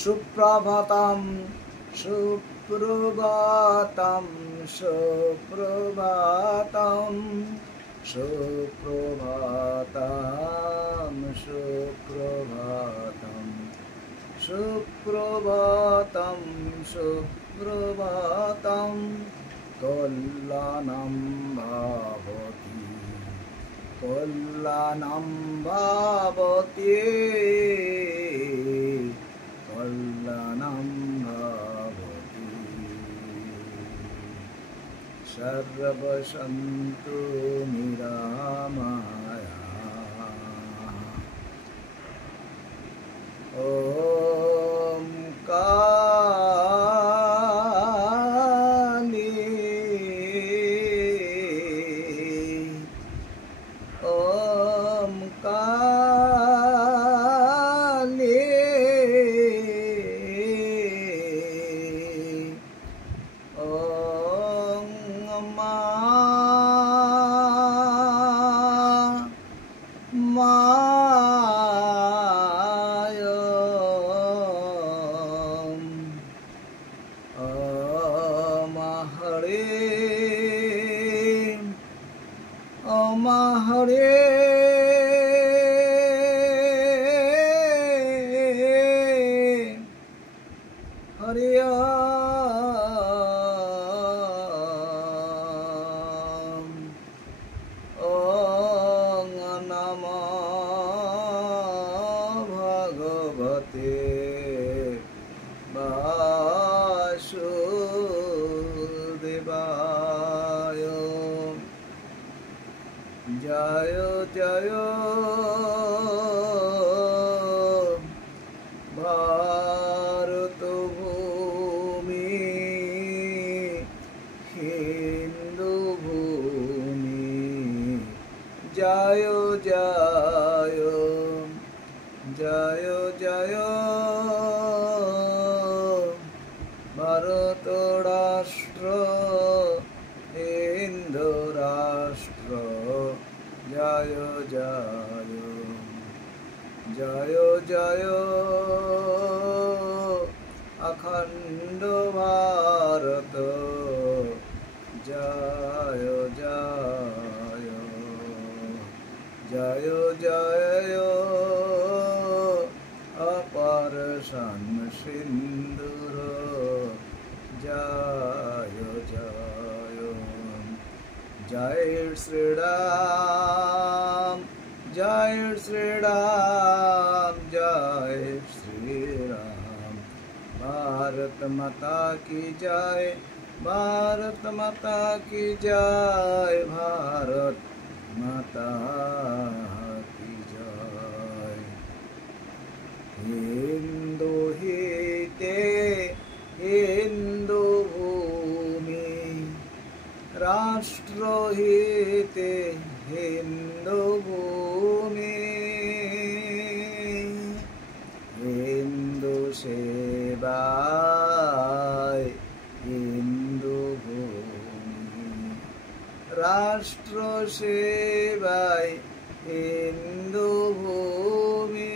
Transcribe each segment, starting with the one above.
সুপ্রভাতম সুপ্রভাতম সুপ্রভাতম সুপ্রভাতম সুপ্রভাতম সুপ্রভাতম সুপ্রভাতম কল্যাণম ভাবতি কল্যাণম ভাবতি কল্যাণম ভাবতি সর্বসন্তু নিরাময়া ওম কালী ওম কালী ওম মা Om Hare Hare Om Namo Bhagavate Vasudevaya Jaya Jaya Bharata Bhumi Hindu Bhumi Jaya Jaya Jaya Jaya Bharata Rashtra Hindu Rashtra Jaya Jaya Jaya Jaya Akhanda Bharata Jaya Jaya Jaya Jaya Apar San Sindhura Jaya Jaya Jai Sri Ram Jai Sri Ram Jai Sri Ram Bharat Mata Ki Jai Bharat Mata Ki Jai Bharat Mata Ki Jai Hindu Hite Hindu Bhumi Rashtra Hite Hindu Bhumi Hindu Sevai Hindu Bhumi Rashtra Sevai Hindu Bhumi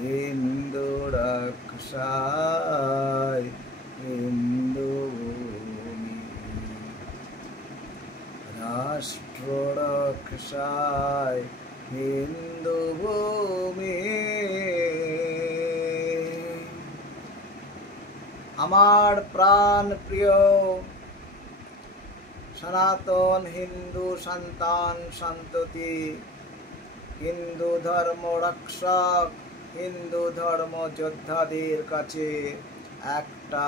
Hindu Rakshai Hindu Bhumi Rashtra Rakshai Hindu Bhumi আমার প্রাণ প্রিয় সনাতন হিন্দু সন্তান সন্ততি হিন্দু ধর্ম রক্ষক হিন্দু ধর্ম যোদ্ধাদের কাছে একটা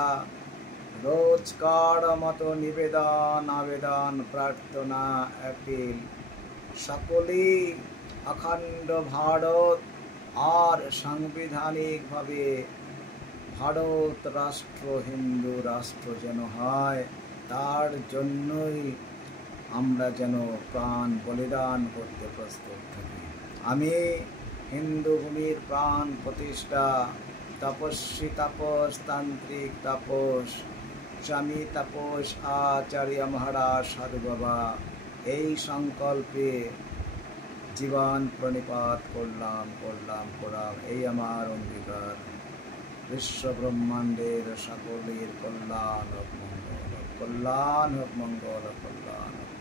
রোজকার মতো নিবেদন আবেদন প্রার্থনা অ্যাপিল সকলেই অখণ্ড ভারত আর সাংবিধানিকভাবে ভারত রাষ্ট্র হিন্দু রাষ্ট্র যেন হয় তার জন্যই আমরা যেন প্রাণ বলিদান করতে প্রস্তুত থাকি। আমি হিন্দু ভূমির প্রাণ প্রতিষ্ঠা তপস্বী তাপস তান্ত্রিক তাপস স্বামী তাপস আচার্য মহারাজ সাধু বাবা এই সংকল্পে জীবন প্রণিপাত করলাম করলাম করলাম, এই আমার অঙ্গীকার। বিশ্ব ব্রহ্মাণ্ডের সকলের কল্যাণ হোক, মঙ্গল হোক, কল্যাণ হোক, মঙ্গল হোক, কল্যাণ হোক।